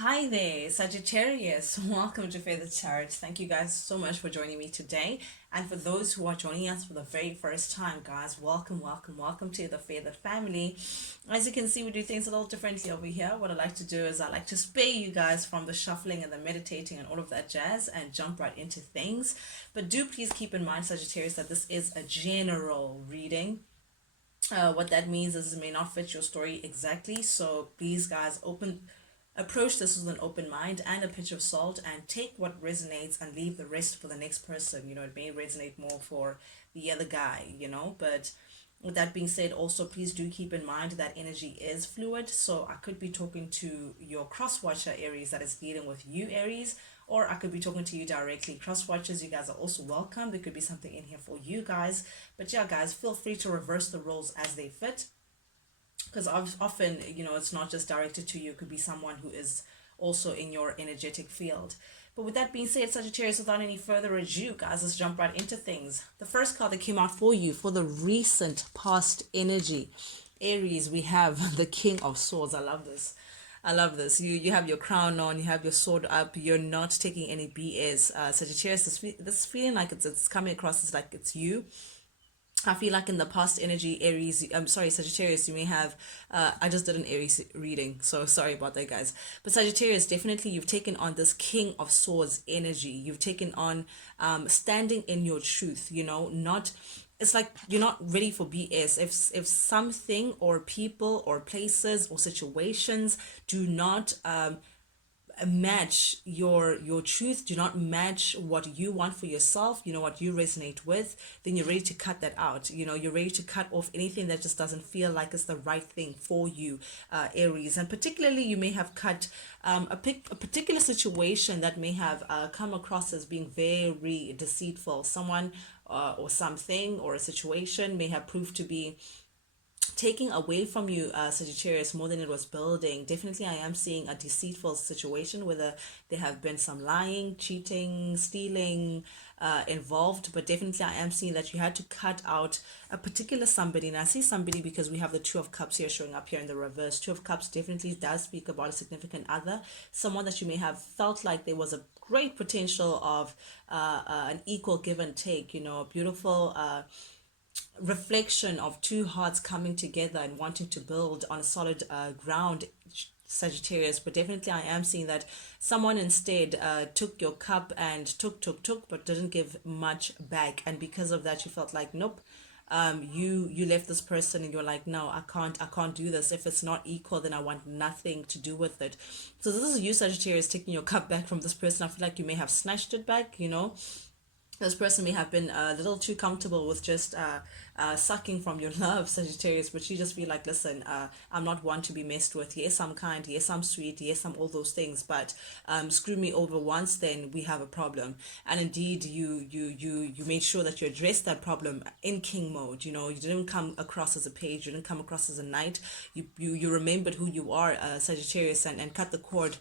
Hi there, Sagittarius. Welcome to Feather Tarot. Thank you guys so much for joining me today. And for those who are joining us for the very first time, guys, welcome to the Feathered family. As you can see, we do things a little differently over here. What I like to do is I like to spare you guys from the shuffling and the meditating and all of that jazz and jump right into things. But do please keep in mind, Sagittarius, that this is a general reading. What that means is it may not fit your story exactly. So please, guys, approach this with an open mind and a pinch of salt and take what resonates and leave the rest for the next person. It may resonate more for the other guy, but with that being said, also please do keep in mind that energy is fluid. So I could be talking to your crosswatcher Aries that is dealing with you, Aries, or I could be talking to you directly. Cross watchers, you guys are also welcome. There could be something in here for you guys. But yeah, guys, feel free to reverse the roles as they fit, because often, it's not just directed to you. It could be someone who is also in your energetic field. But with that being said, Sagittarius, without any further ado, guys, let's jump right into things. The first card that came out for you for the recent past energy, Aries, we have the King of Swords. I love this. I love this. You have your crown on, you have your sword up. You're not taking any BS. Sagittarius, this feeling like it's coming across as like it's you. I feel like in the past energy, Aries, I'm sorry, Sagittarius, you may have, I just did an Aries reading, so sorry about that, guys. But Sagittarius, definitely you've taken on this King of Swords energy. You've taken on standing in your truth, not, it's like you're not ready for BS. If something or people or places or situations do not match your truth, do not match what you want for yourself, what you resonate with, then you're ready to cut that out. You're ready to cut off anything that just doesn't feel like it's the right thing for you, Aries. And particularly you may have cut a particular situation that may have come across as being very deceitful. Someone or something or a situation may have proved to be taking away from you, Sagittarius, more than it was building. Definitely I am seeing a deceitful situation, whether there have been some lying, cheating, stealing involved, but definitely I am seeing that you had to cut out a particular somebody. And I see somebody because we have the Two of Cups here showing up here in the reverse. Two of Cups definitely does speak about a significant other, someone that you may have felt like there was a great potential of an equal give and take, a beautiful reflection of two hearts coming together and wanting to build on a solid ground, Sagittarius. But definitely I am seeing that someone instead took your cup and took but didn't give much back, and because of that you felt like nope. You left this person and you're like, no, I can't do this. If it's not equal, then I want nothing to do with it. So this is you, Sagittarius, taking your cup back from this person. I feel like you may have snatched it back. This person may have been a little too comfortable with just sucking from your love, Sagittarius, but you just feel like, listen, I'm not one to be messed with. Yes, I'm kind. Yes, I'm sweet. Yes, I'm all those things. But screw me over once, then we have a problem. And indeed, you made sure that you addressed that problem in king mode. You didn't come across as a page. You didn't come across as a knight. You remembered who you are, Sagittarius, and cut the cord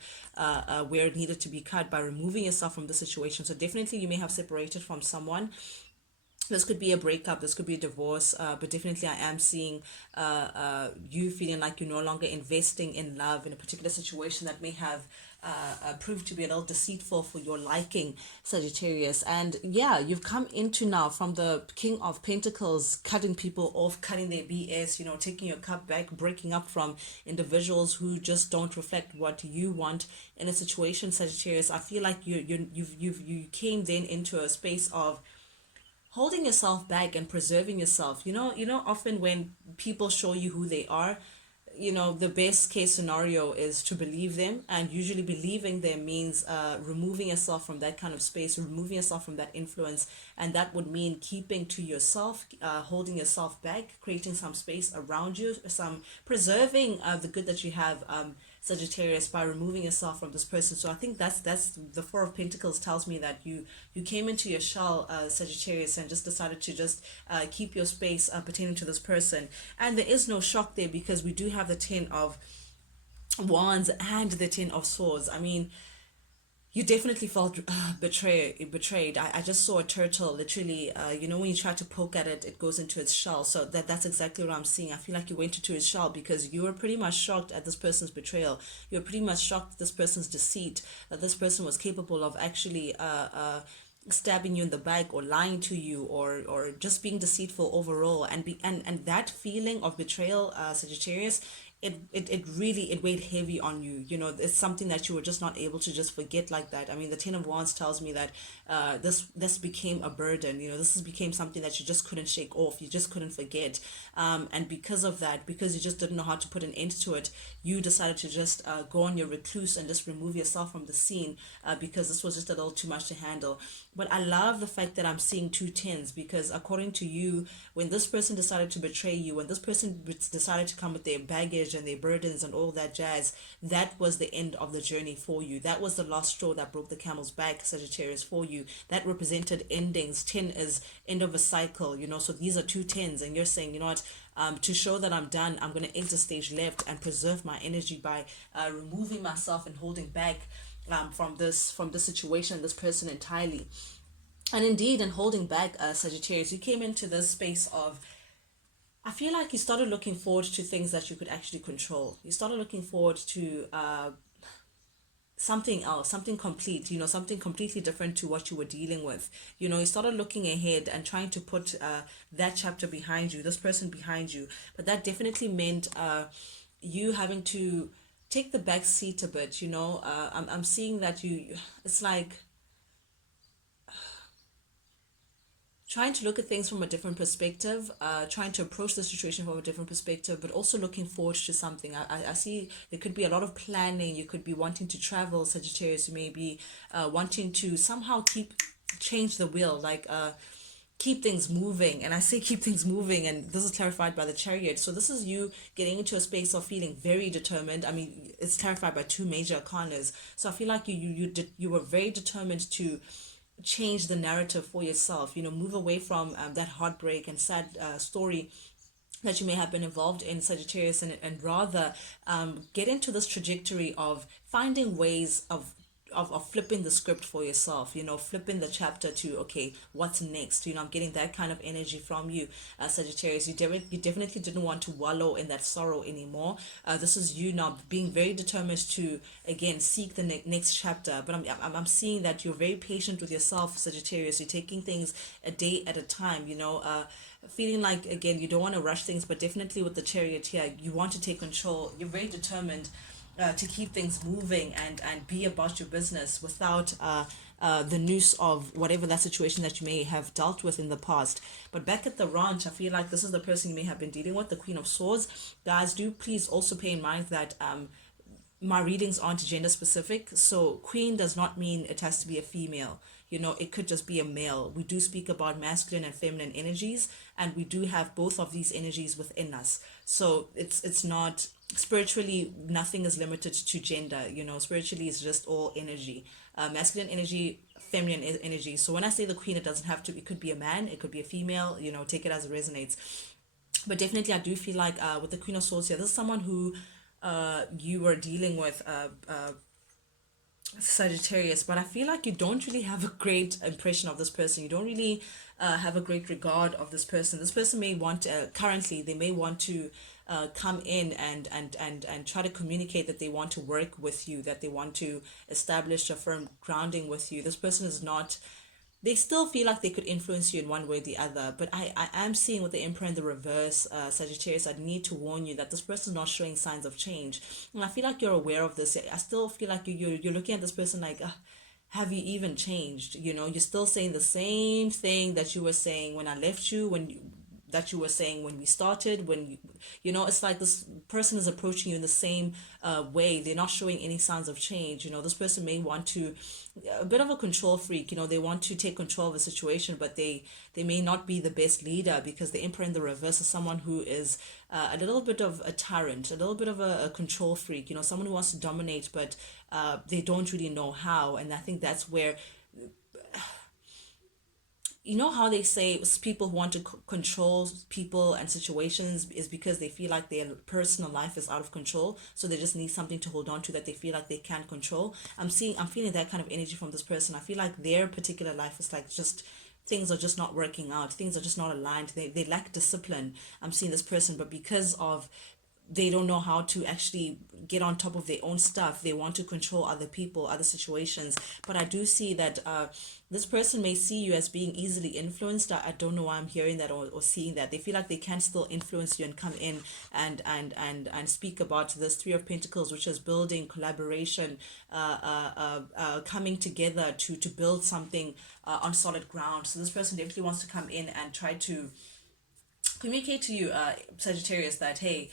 where it needed to be cut by removing yourself from the situation. So definitely you may have separated from someone. This could be a breakup, this could be a divorce, but definitely I am seeing you feeling like you're no longer investing in love in a particular situation that may have proved to be a little deceitful for your liking, Sagittarius. And yeah, you've come into now from the King of Pentacles, cutting people off, cutting their BS, taking your cup back, breaking up from individuals who just don't reflect what you want in a situation, Sagittarius. I feel like you came then into a space of holding yourself back and preserving yourself. Often when people show you who they are, the best case scenario is to believe them, and usually believing them means removing yourself from that kind of space, removing yourself from that influence, and that would mean keeping to yourself, holding yourself back, creating some space around you, some preserving the good that you have, Sagittarius, by removing yourself from this person. So I think that's the Four of Pentacles tells me that you came into your shell, Sagittarius, and just decided to just keep your space pertaining to this person. And there is no shock there, because we do have the Ten of Wands and the Ten of Swords. I mean, you definitely felt betrayed. I just saw a turtle literally, when you try to poke at it, it goes into its shell. So that's exactly what I'm seeing. I feel like you went into its shell because you were pretty much shocked at this person's betrayal. You were pretty much shocked at this person's deceit, that this person was capable of actually stabbing you in the back or lying to you, or just being deceitful overall, and that feeling of betrayal, Sagittarius, it really, it weighed heavy on you. It's something that you were just not able to just forget like that. I mean, the Ten of Wands tells me that this became a burden. Became something that you just couldn't shake off, you just couldn't forget. And because of that, because you just didn't know how to put an end to it, you decided to just go on your recluse and just remove yourself from the scene, because this was just a little too much to handle. But I love the fact that I'm seeing two tens, because according to you, when this person decided to betray you, when this person decided to come with their baggage and their burdens and all that jazz, that was the end of the journey for you. That was the last straw that broke the camel's back, Sagittarius, for you. That represented endings. 10 is end of a cycle, so these are two tens, and you're saying, you know what, to show that I'm done, I'm going to exit stage left and preserve my energy by removing myself and holding back from this situation, this person entirely. And indeed, in holding back, Sagittarius, you came into this space of, I feel like you started looking forward to things that you could actually control. You started looking forward to something else, something complete, something completely different to what you were dealing with. You started looking ahead and trying to put that chapter behind you, this person behind you. But that definitely meant you having to take the back seat a bit. I'm seeing that it's like trying to look at things from a different perspective, trying to approach the situation from a different perspective, but also looking forward to something. I see there could be a lot of planning. You could be wanting to travel, Sagittarius. You may be wanting to somehow change the wheel, like keep things moving. And I say keep things moving, and this is clarified by the Chariot. So this is you getting into a space of feeling very determined. I mean, it's clarified by two major arcanas. So I feel like you were very determined to change the narrative for yourself, move away from that heartbreak and sad story that you may have been involved in, Sagittarius, and rather get into this trajectory of finding ways of flipping the script for yourself, flipping the chapter to, okay, what's next? I'm getting that kind of energy from you, Sagittarius. You definitely didn't want to wallow in that sorrow anymore. This is you now being very determined to, again, seek the next chapter. But I'm seeing that you're very patient with yourself, Sagittarius. You're taking things a day at a time, feeling like, again, you don't want to rush things, but definitely with the Chariot here, you want to take control. You're very determined to keep things moving and be about your business without the noose of whatever that situation that you may have dealt with in the past. But back at the ranch, I feel like this is the person you may have been dealing with, the Queen of Swords. Guys, do please also pay in mind that my readings aren't gender specific. So queen does not mean it has to be a female. It could just be a male. We do speak about masculine and feminine energies, and we do have both of these energies within us. So it's not spiritually, nothing is limited to gender. Spiritually it's just all energy, masculine energy, feminine energy. So when I say the queen, it doesn't have to, it could be a man, it could be a female, take it as it resonates. But definitely I do feel like with the Queen of Swords here, this is someone who you were dealing with, Sagittarius, but I feel like you don't really have a great impression of this person. You don't really have a great regard of this person. This person may want currently, they may want to come in and try to communicate that they want to work with you, that they want to establish a firm grounding with you. This person is not, they still feel like they could influence you in one way or the other. But I am seeing with the Emperor in the reverse, Sagittarius, I need to warn you that this person is not showing signs of change. And I feel like you're aware of this. I still feel like you're looking at this person like, have you even changed? You're still saying the same thing that you were saying when I left you, that you were saying when we started, it's like this person is approaching you in the same way. They're not showing any signs of change. This person may want to, a bit of a control freak, they want to take control of the situation, but they may not be the best leader, because the Emperor in the reverse is someone who is a little bit of a tyrant, a little bit of a control freak, someone who wants to dominate, but they don't really know how. And I think that's where you know how they say people who want to control people and situations is because they feel like their personal life is out of control, so they just need something to hold on to that they feel like they can't control. I'm feeling that kind of energy from this person. I feel like their particular life is like just things are just not working out, things are just not aligned, they lack discipline. I'm seeing this person, but because of they don't know how to actually get on top of their own stuff. They want to control other people, other situations. But I do see that this person may see you as being easily influenced. I don't know why I'm hearing that or seeing that. They feel like they can still influence you and come in and speak about this Three of Pentacles, which is building, collaboration, coming together to build something on solid ground. So this person definitely wants to come in and try to communicate to you, Sagittarius, that hey,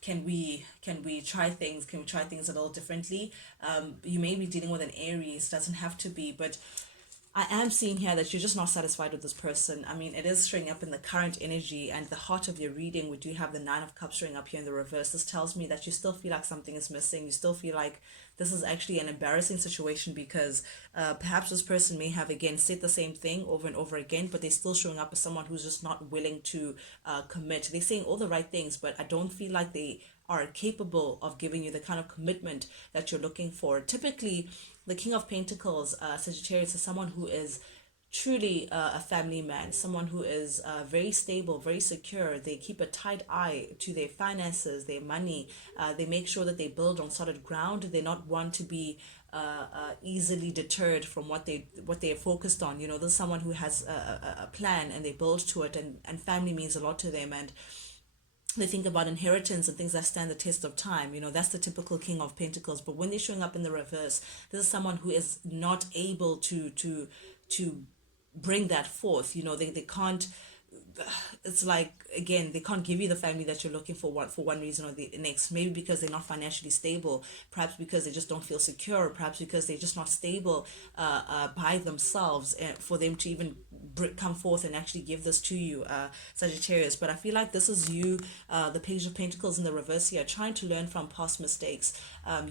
can we try things? Can we try things a little differently? You may be dealing with an Aries, doesn't have to be, but I am seeing here that you're just not satisfied with this person. I mean, it is showing up in the current energy and the heart of your reading. We do have the Nine of Cups showing up here in the reverse. This tells me that you still feel like something is missing. You still feel like this is actually an embarrassing situation because perhaps this person may have, again, said the same thing over and over again, but they're still showing up as someone who's just not willing to commit. They're saying all the right things, but I don't feel like they are capable of giving you the kind of commitment that you're looking for. Typically, the King of Pentacles, Sagittarius, is someone who is truly a family man, someone who is very stable, very secure. They keep a tight eye to their finances, their money. They make sure that they build on solid ground. They not want to be easily deterred from what they are focused on. You know, there's someone who has a plan and they build to it, and family means a lot to them, and they think about inheritance and things that stand the test of time. You know, that's the typical King of Pentacles. But when they're showing up in the reverse, this is someone who is not able to bring that forth. You know, they can't. It's like, again, they can't give you the family that you're looking for one reason or the next. Maybe because they're not financially stable, perhaps because they just don't feel secure, perhaps because they're just not stable by themselves, for them to even come forth and actually give this to you, Sagittarius. But I feel like this is you, the Page of Pentacles in the reverse here, trying to learn from past mistakes.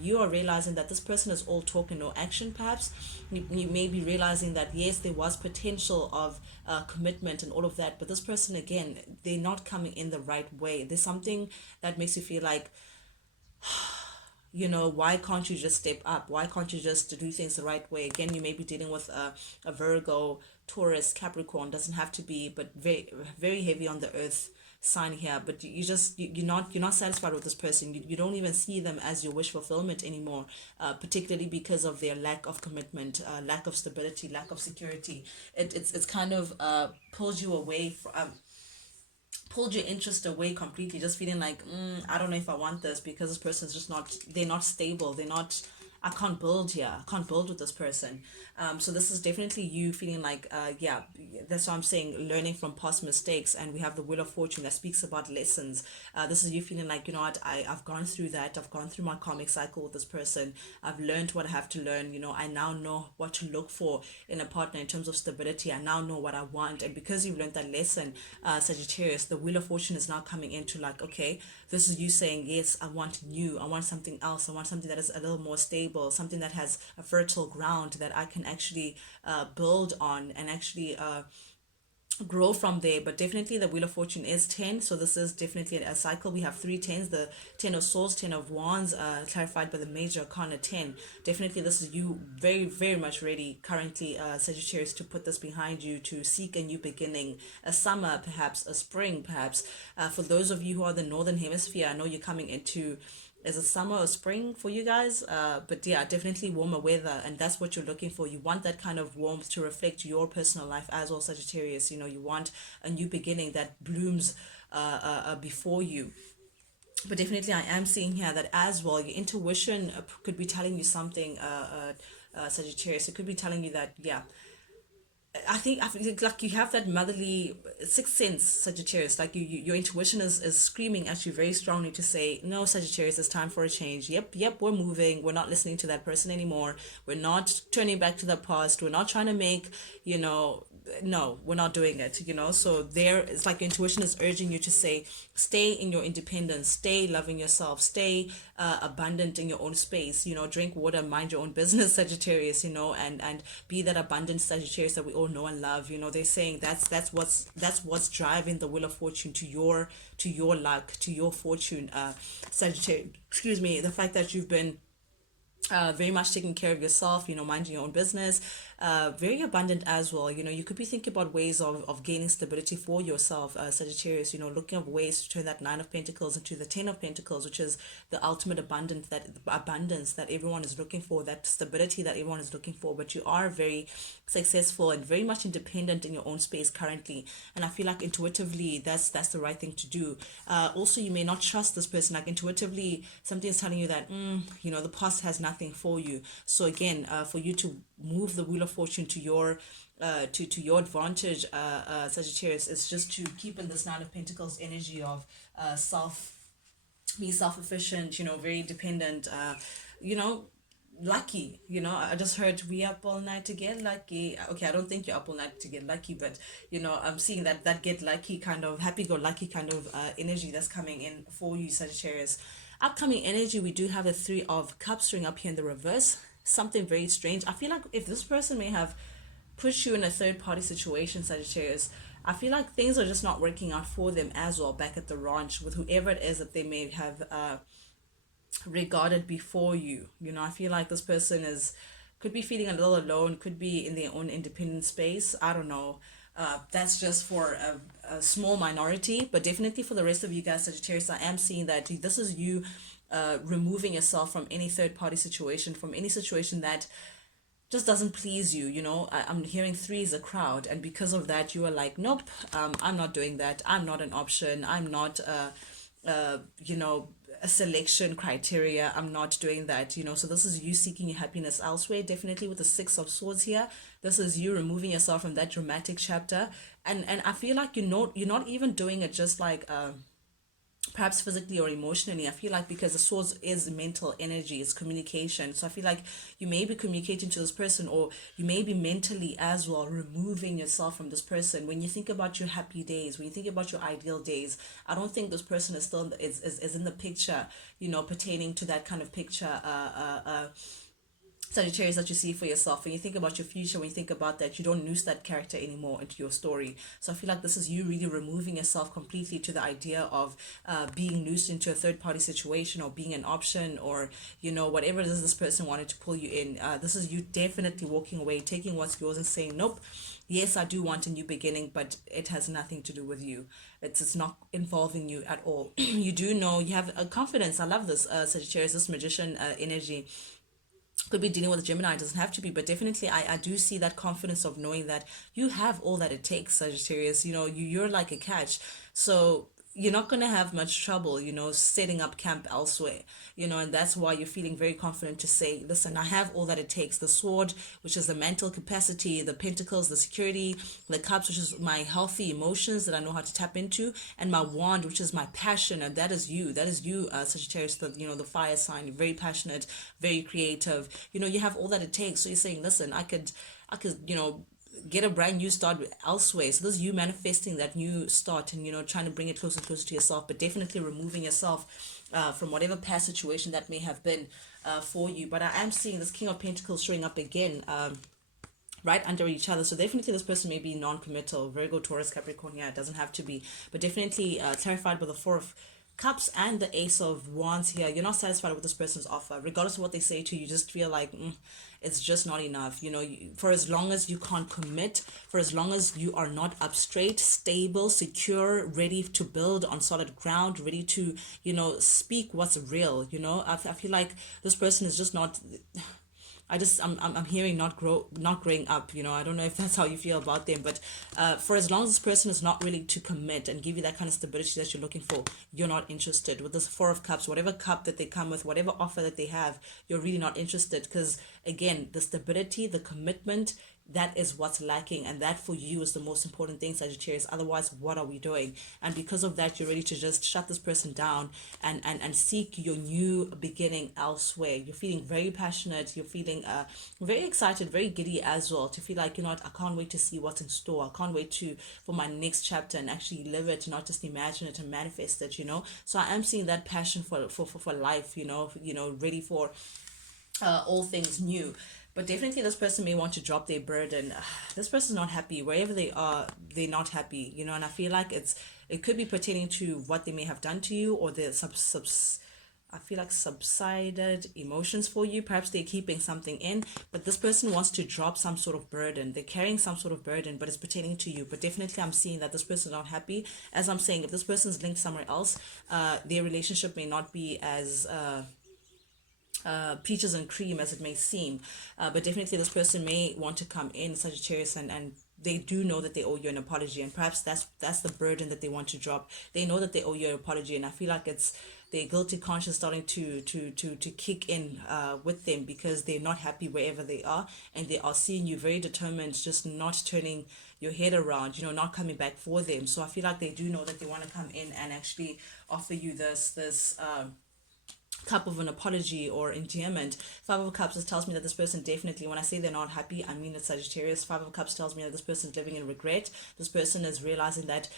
You are realizing that this person is all talk and no action. Perhaps you may be realizing that yes, there was potential of commitment and all of that, but this person, again, they're not coming in the right way. There's something that makes you feel like, you know, why can't you just step up? Why can't you just do things the right way? Again, you may be dealing with a Virgo, Taurus, Capricorn, doesn't have to be, but very, very heavy on the earth sign here. But you're not satisfied with this person. You don't even see them as your wish fulfillment anymore, particularly because of their lack of commitment, lack of stability, lack of security. It's kind of pulled you away from, pulled your interest away completely, just feeling like, I don't know if I want this, because this person's just not, they're not stable, they're not, I can't build here, I can't build with this person. So this is definitely you feeling like, yeah, that's why I'm saying learning from past mistakes. And we have the Wheel of Fortune that speaks about lessons. This is you feeling like, you know what, I've gone through that, I've gone through my karmic cycle with this person, I've learned what I have to learn. You know, I now know what to look for in a partner in terms of stability. I now know what I want. And because you've learned that lesson, Sagittarius, the Wheel of Fortune is now coming into like, okay, this is you saying, yes, I want new, I want something else, I want something that is a little more stable, something that has a fertile ground that I can actually build on and actually grow from there. But definitely the Wheel of Fortune is 10, so this is definitely a cycle. We have 3 10s, the 10 of Swords, 10 of Wands, clarified by the Major Arcana 10. Definitely this is you very, very much ready currently, Sagittarius, to put this behind you, to seek a new beginning, a summer, perhaps a spring, perhaps. For those of you who are the Northern Hemisphere, I know you're coming into is a summer or spring for you guys, but yeah, definitely warmer weather, and that's what you're looking for. You want that kind of warmth to reflect your personal life as well, Sagittarius. You know, you want a new beginning that blooms before you. But definitely I am seeing here that as well your intuition could be telling you something, Sagittarius. It could be telling you that, yeah, I think like you have that motherly sixth sense, Sagittarius. Like your intuition is screaming at you very strongly to say, no, Sagittarius, it's time for a change. Yep, we're moving. We're not listening to that person anymore. We're not turning back to the past. We're not trying to make, you know, no, we're not doing it, you know. So there, it's like your intuition is urging you to say, stay in your independence, stay loving yourself, stay abundant in your own space, you know, drink water, mind your own business, Sagittarius, you know, and be that abundant Sagittarius that we all know and love. You know, they're saying that's what's driving the wheel of fortune to your luck, to your fortune, Sagittarius. Excuse me, the fact that you've been very much taking care of yourself, you know, minding your own business, very abundant as well. You know, you could be thinking about ways of gaining stability for yourself, Sagittarius, you know, looking at ways to turn that Nine of Pentacles into the Ten of Pentacles, which is the ultimate abundance that everyone is looking for, that stability that everyone is looking for. But you are very successful and very much independent in your own space currently, and I feel like intuitively that's the right thing to do. Also, you may not trust this person, like intuitively something is telling you that you know, the past has nothing for you. So again, for you to move the wheel of fortune to your to your advantage, Sagittarius, is just to keep in this Nine of Pentacles energy of be self-efficient, you know, very dependent, you know, lucky. You know, I just heard we up all night to get lucky. Okay, I don't think you're up all night to get lucky, but you know, I'm seeing that get lucky kind of happy-go-lucky kind of energy that's coming in for you, Sagittarius. Upcoming energy, we do have the Three of Cups showing up here in the reverse. Something very strange. I feel like if this person may have pushed you in a third party situation, Sagittarius, I feel like things are just not working out for them as well back at the ranch with whoever it is that they may have regarded before you. You know, I feel like this person could be feeling a little alone, could be in their own independent space. I don't know. That's just for a small minority, but definitely for the rest of you guys, Sagittarius, I am seeing that this is you removing yourself from any third party situation, from any situation that just doesn't please you. You know, I'm hearing three is a crowd, and because of that you are like, nope, I'm not doing that, I'm not an option, I'm not you know, a selection criteria, I'm not doing that, you know. So this is you seeking your happiness elsewhere, definitely with the Six of Swords here. This is you removing yourself from that dramatic chapter, and I feel like, you know, you're not even doing it just like perhaps physically or emotionally. I feel like because the swords is mental energy, it's communication. So I feel like you may be communicating to this person, or you may be mentally as well removing yourself from this person. When you think about your happy days, when you think about your ideal days, I don't think this person is still is in the picture, you know, pertaining to that kind of picture, Sagittarius, that you see for yourself. When you think about your future, when you think about that, you don't noose that character anymore into your story. So I feel like this is you really removing yourself completely to the idea of being noosed into a third party situation, or being an option, or, you know, whatever it is this person wanted to pull you in. This is you definitely walking away, taking what's yours and saying, nope, yes, I do want a new beginning, but it has nothing to do with you. It's not involving you at all. You do know, you have a confidence. I love this, Sagittarius, this magician energy. Could be dealing with Gemini, it doesn't have to be, but definitely I do see that confidence of knowing that you have all that it takes, Sagittarius. You know, you're like a catch, so you're not going to have much trouble, you know, setting up camp elsewhere, you know. And that's why you're feeling very confident to say, listen, I have all that it takes. The sword, which is the mental capacity, the pentacles, the security, the cups, which is my healthy emotions that I know how to tap into, and my wand, which is my passion. And that is you, Sagittarius, the, you know, the fire sign. You're very passionate, very creative, you know, you have all that it takes. So you're saying, listen, I could, you know, get a brand new start elsewhere. So this is you manifesting that new start, and, you know, trying to bring it closer and closer to yourself, but definitely removing yourself from whatever past situation that may have been for you. But I am seeing this King of Pentacles showing up again, right under each other. So definitely this person may be non-committal, Virgo, Taurus, Capricorn. Yeah, it doesn't have to be, but definitely clarified by the Four of Cups and the Ace of Wands here. You're not satisfied with this person's offer, regardless of what they say to you. You just feel like it's just not enough. You know, for as long as you can't commit, for as long as you are not up straight, stable, secure, ready to build on solid ground, ready to, you know, speak what's real. You know, I feel like this person is just not. I'm hearing not growing up, you know. I don't know if that's how you feel about them, but for as long as this person is not willing to commit and give you that kind of stability that you're looking for, you're not interested. With this Four of Cups, whatever cup that they come with, whatever offer that they have, you're really not interested, because again, the stability, the commitment, that is what's lacking, and that for you is the most important thing, Sagittarius. Otherwise, what are we doing? And because of that, you're ready to just shut this person down and seek your new beginning elsewhere. You're feeling very passionate, you're feeling very excited, very giddy as well, to feel like, you know what, I can't wait to see what's in store. I can't wait to for my next chapter and actually live it, not just imagine it and manifest it, you know. So I am seeing that passion for life, ready for all things new. But definitely this person may want to drop their burden. This person's not happy wherever they are. They're not happy, you know. And I feel like it could be pertaining to what they may have done to you, or the I feel like subsided emotions for you. Perhaps they're keeping something in, but this person wants to drop some sort of burden. They're carrying some sort of burden, but it's pertaining to you. But definitely I'm seeing that this person is not happy. As I'm saying, if this person's linked somewhere else, their relationship may not be as peaches and cream as it may seem, but definitely this person may want to come in, Sagittarius, and they do know that they owe you an apology, and perhaps that's the burden that they want to drop. They know that they owe you an apology, and I feel like it's their guilty conscience starting to kick in with them, because they're not happy wherever they are, and they are seeing you very determined, just not turning your head around, not coming back for them. So I feel like they do know that they want to come in and actually offer you this cup of an apology or endearment. Five of Cups tells me that this person definitely, when I say they're not happy, I mean it's Sagittarius. Five of Cups tells me that this person is living in regret. This person is realizing that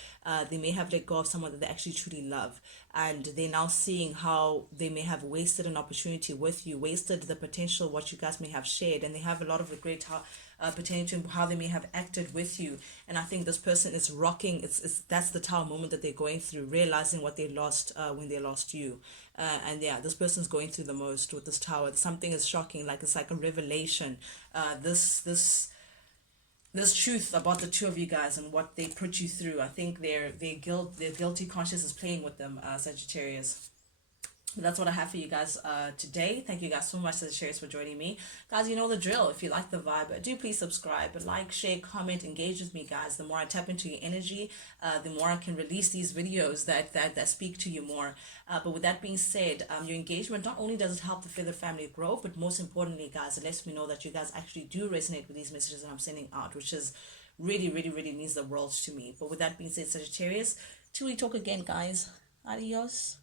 they may have let go of someone that they actually truly love, and they're now seeing how they may have wasted an opportunity with you, wasted the potential what you guys may have shared, and they have a lot of regret how pertaining to how they may have acted with you. And I think this person is rocking. It's that's the Tower moment that they're going through, realizing what they lost when they lost you. And yeah, this person's going through the most with this Tower. Something is shocking, like it's like a revelation. This truth about the two of you guys and what they put you through. I think their guilty conscience is playing with them, Sagittarius. That's what I have for you guys today. Thank you guys so much, Sagittarius, for joining me. Guys, you know the drill. If you like the vibe, do please subscribe, like, share, comment, engage with me, guys. The more I tap into your energy, the more I can release these videos that speak to you more. But with that being said, your engagement, not only does it help the Feather family grow, but most importantly, guys, it lets me know that you guys actually do resonate with these messages that I'm sending out, which is really, really, really means the world to me. But with that being said, Sagittarius, till we talk again, guys. Adios.